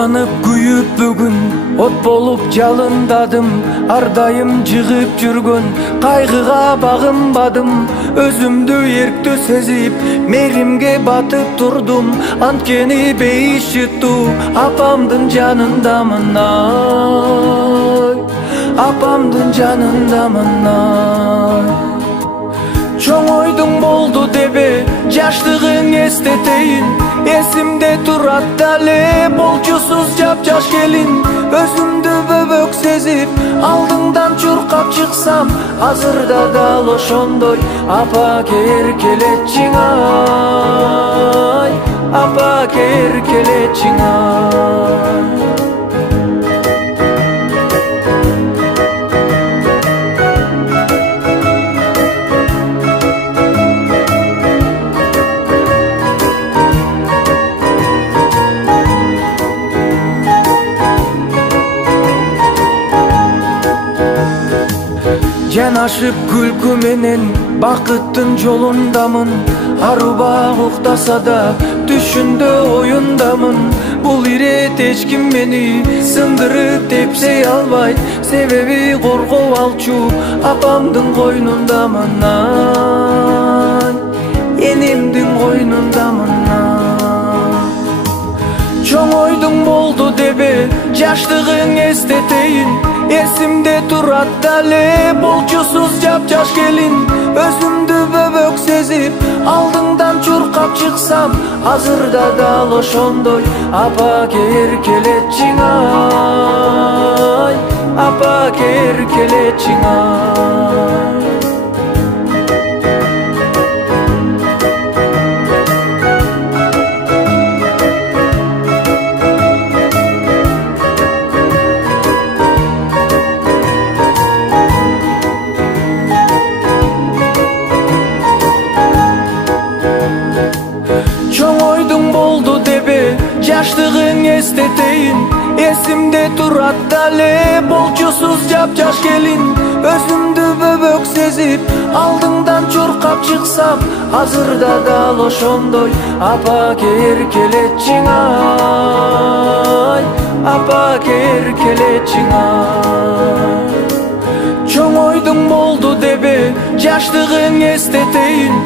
Оттанып күйүп бүгүн от болуп жалындаdım, ар дайым жыгып жүргөн кайгыга багынбадым. Өзүмдү эрктүү сезип мээримге батып турдум, анткени бейиш жыттуу апамдын жанындамын, ай апамдын жанындамын, ай. Чоң ойдуң болду дебе жаштыгың эстетейин, эсимде турат дале болчусуз жапжаш келин. Өзүмдү бөбөк сезип алдыңдан чуркап чыксам, азырда дал ошондой апа эркелетчиң, ай апа эркелетчиң, ай. Жанашып күлкү менен бакыттын жолундамын, арубак уктаса да түшүндө оюндамын. Бул ирет эч ким мени сындырып тепсей албайт, себеби коргоо алчу апамдын койнундамын, ай энимдин койнундамын, ай. Чоң ойдуң болду дебе жаштыгың эстетейин, эсимде турат дале болчусуз жапжаш келин. Өзүмдү бөбөк сезип алдыңдан чуркап чыксам, азырда дал ошондой апа эркелетчиң, ай апа эркелетчиң, ай. Чоң ойдуң болду дебе жаштыгың эстетейин, эсимде турат дале болчусуз жапжаш келин. Өзүмдү бөбөк сезип алдыңдан чуркап чыксам, азырда дал ошондой апа эркелетчиң, ай апа эркелетчиң, ай. Чоң ойдуң болду дебе жаштыгың эстетейин.